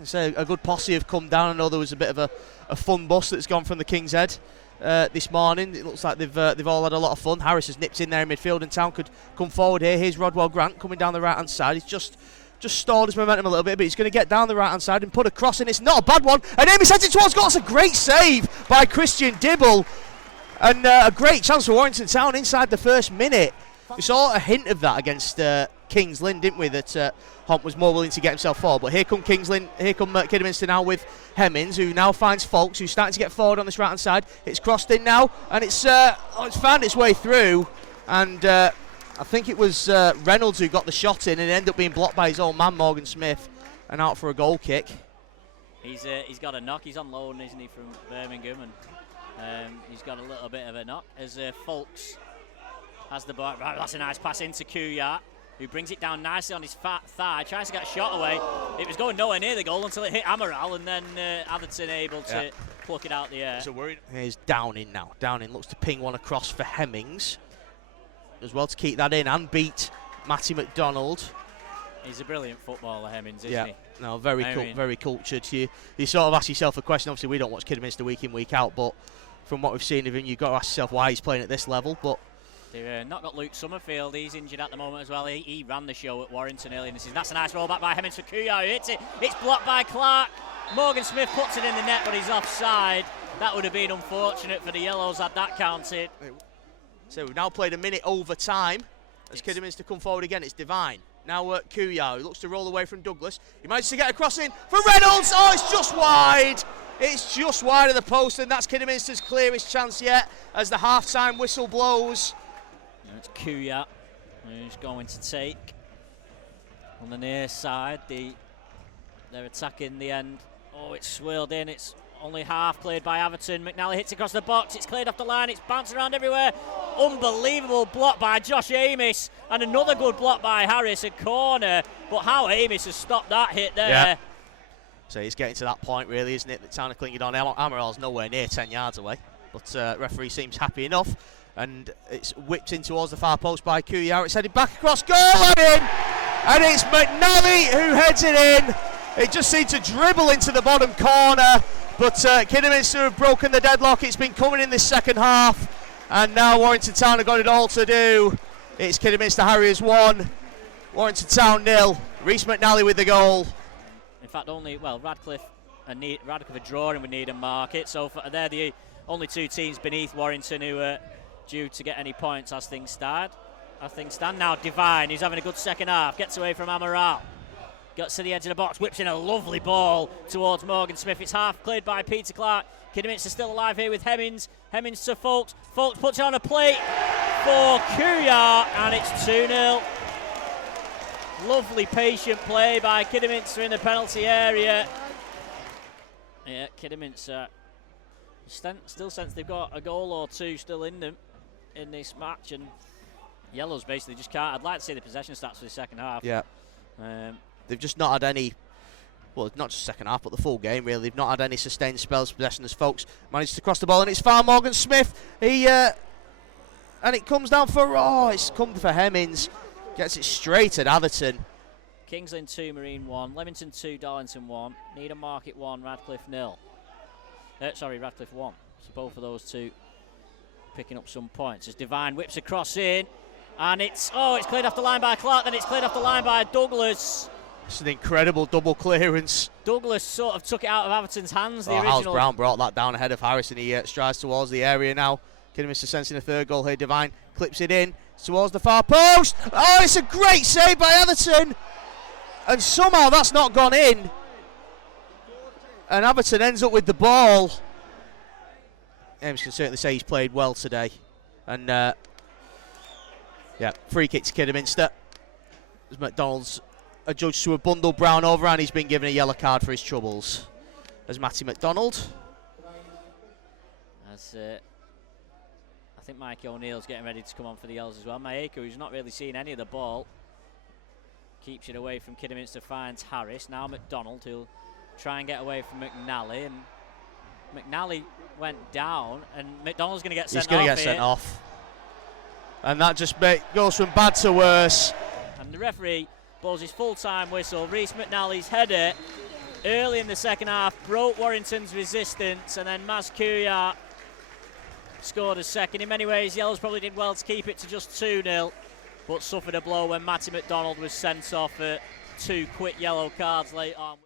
It's a good posse have come down. I know there was a bit of a fun bus that's gone from the King's Head this morning. It looks like they've all had a lot of fun. Harris has nipped in there in midfield, and Town could come forward here. Here's Rodwell Grant coming down the right-hand side. He's just stalled his momentum a little bit, but he's going to get down the right-hand side and put a cross in. It's not a bad one, and Amy sends it towards goal. It's a great save by Christian Dibble, and a great chance for Warrington Town inside the first minute. We saw a hint of that against Kings Lynn, didn't we, that Hunt was more willing to get himself forward. But here come Kings Lynn, here come Kidderminster now with Hemmings, who now finds Folks, who's starting to get forward on this right-hand side. It's crossed in now, and it's found its way through, and I think it was Reynolds who got the shot in, and it ended up being blocked by his old man, Morgan Smith, and out for a goal kick. He's got a knock. He's on loan, isn't he, from Birmingham, and he's got a little bit of a knock as Folks has the ball. Right, that's a nice pass into Kuyat, who brings it down nicely on his fat thigh, tries to get a shot away. It was going nowhere near the goal until it hit Amaral, and then Atherton able to pluck it out the air. So worried. Here's Downing now. Downing looks to ping one across for Hemmings as well to keep that in and beat Matty McDonald. He's a brilliant footballer, Hemmings, isn't he? No, very cultured. You sort of ask yourself a question. Obviously, we don't watch Kidderminster week in, week out, but from what we've seen of him, you've got to ask yourself why he's playing at this level. But they've not got Luke Summerfield. He's injured at the moment as well. He ran the show at Warrington early in the season. That's a nice roll back by Hemmings for Kuya, who hits it. It's blocked by Clark. Morgan Smith puts it in the net, but he's offside. That would have been unfortunate for the Yellows had that counted. So we've now played a minute over time as Kidderminster come forward again. It's Devine. Now Kuya, who looks to roll away from Douglas. He manages to get a cross in for Reynolds. Oh, it's just wide. It's just wide of the post, and that's Kidderminster's clearest chance yet as the half-time whistle blows. It's Kuya who's going to take on the near side. They're attacking the end. Oh, it's swirled in. It's only half cleared by Atherton. McNally hits across the box. It's cleared off the line. It's bouncing around everywhere. Unbelievable block by Josh Amis, and another good block by Harris, a corner. But how Amis has stopped that hit there. Yeah. So it's getting to that point, really, isn't it? That Town are clinging on. Amaral's nowhere near 10 yards away, but referee seems happy enough. And it's whipped in towards the far post by Kuya. It's headed back across goal and in. And it's McNally who heads it in. It just seemed to dribble into the bottom corner. But Kidderminster have broken the deadlock. It's been coming in this second half. And now Warrington Town have got it all to do. It's Kidderminster Harriers 1, Warrington Town 0. Reece McNally with the goal. In fact, Radcliffe are drawing with Needham Market. So they're the only two teams beneath Warrington who are due to get any points as things stand. Now Devine, who's having a good second half, gets away from Amaral. Gets to the edge of the box, whips in a lovely ball towards Morgan Smith. It's half cleared by Peter Clark. Kidderminster still alive here with Hemmings. Hemmings to Folks. Folks puts it on a plate for Kuya, and it's 2-0. Lovely patient play by Kidderminster in the penalty area. Yeah, Kidderminster still sense they've got a goal or two still in them in this match, and Yellows basically just can't. I'd like to see the possession stats for the second half. Yeah. They've just not had any, well, not just second half, but the full game, really. They've not had any sustained spells of possession as Folks managed to cross the ball, and it's found Morgan Smith. And it comes down it's come for Hemmings. Gets it straight at Atherton. Kings Lynn 2, Marine 1, Leamington 2, Darlington 1, Needham Market 1, Radcliffe 0. Radcliffe 1. So both of those two picking up some points. As Devine whips across in, and it's cleared off the line by Clark, then it's cleared off the line by Douglas. It's an incredible double clearance. Douglas sort of took it out of Atherton's hands. The original. Hals Brown brought that down ahead of Harris, and he strides towards the area now. Kidderminster sensing a third goal here. Devine clips it in towards the far post. Oh, it's a great save by Atherton, and somehow that's not gone in. And Atherton ends up with the ball. James can certainly say he's played well today. And free kick to Kidderminster. As McDonald's adjudged to a bundle Brown over, and he's been given a yellow card for his troubles. As Matty McDonald. I think Mikey O'Neill's getting ready to come on for the Yellows as well. Maeko, who's not really seen any of the ball, keeps it away from Kidderminster, finds Harris. Now McDonald, who'll try and get away from McNally, and McNally went down, and McDonald's going to get sent off. He's going to get sent off. And that just goes from bad to worse. And the referee blows his full-time whistle. Reece McNally's header early in the second half, broke Warrington's resistance, and then Maz Kuyat scored a second. In many ways, Yellows probably did well to keep it to just 2-0, but suffered a blow when Matty McDonald was sent off at 2 quick yellow cards late on.